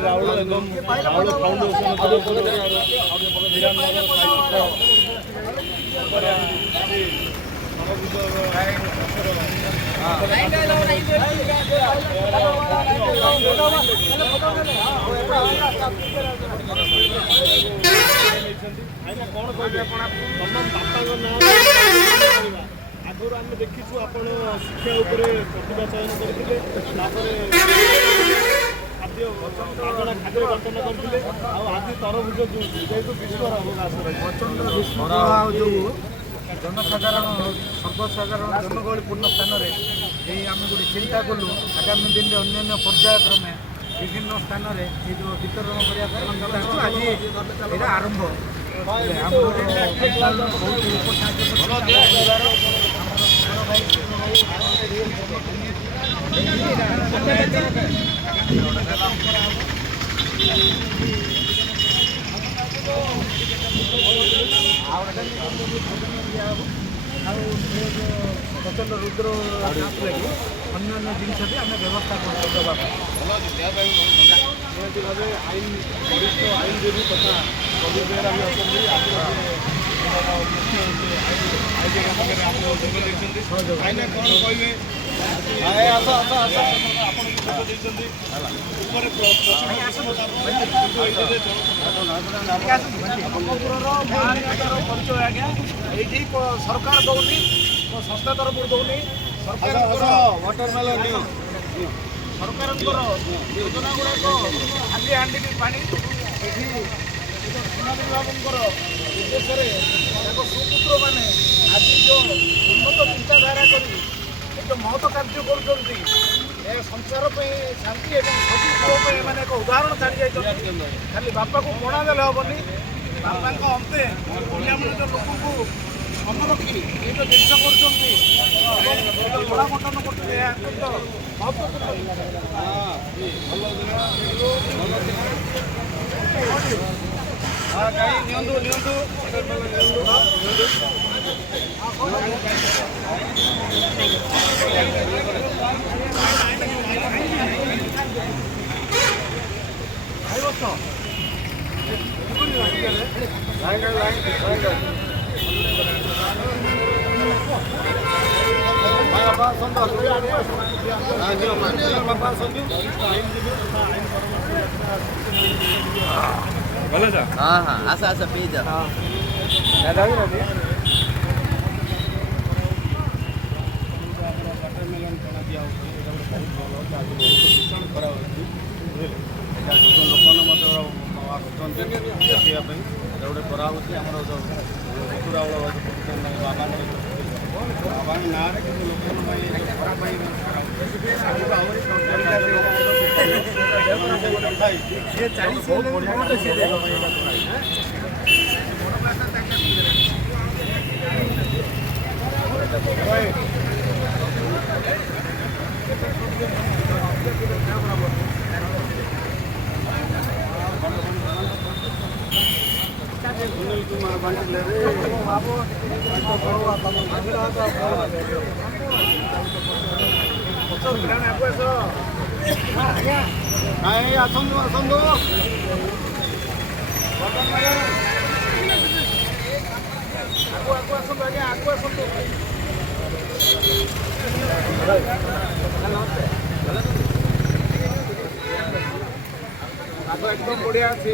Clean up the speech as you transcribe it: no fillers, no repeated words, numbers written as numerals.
राहुल एवं राहुल फाउंडेशन कौन कहे तमाम बापा आगुरी आम देखीचु आप शिक्षा प्रतिभा चयन करते खाद्य मागणा खाद्य बंटन करते आज तरबुज जेहतु विश्वर अवकाश जो जनसाधारण सर्वसाधारण जनगहलीपूर्ण स्थान में आम गोटे चिंता कलु आगामी दिन में अन्य पर्यायक्रमे विभिन्न स्थान में ये जो वितरण करने आज ये आरंभ प्रचंड रुद्र लगे अन्य जिनस भी आम व्यवस्था करवा निहती भाव आईन वरिष्ठ आईनजीवी तथा कविपेयर आम परिचय आज्ञा ये सरकार दौनी संस्था तरफ दौनी सरकार योजना गुड़ाक हांडी हांडी पानी बाबूर उद्देश्य सुपुत्र मैंने आज जो उन्नत चिंताधारा कर महत्व कार्य कर संसार शांति और सबूत एक उदाहरण छाड़ी जाए खाली बापा को पणा देले हेनी बापा अंते पिला लोक को मन रखी ये जो जिन कर पणा बंटन करते अत्यंत हाँ हाँ आशा आशा पेज गोटे कराऊँगी आम ऋतुरावल बाबा ना सुनील कुमार बांटिले आसंतु आसंतु आगु आसतु आज्ञा आगु आसतु आगु एकदम बढ़िया अच्छी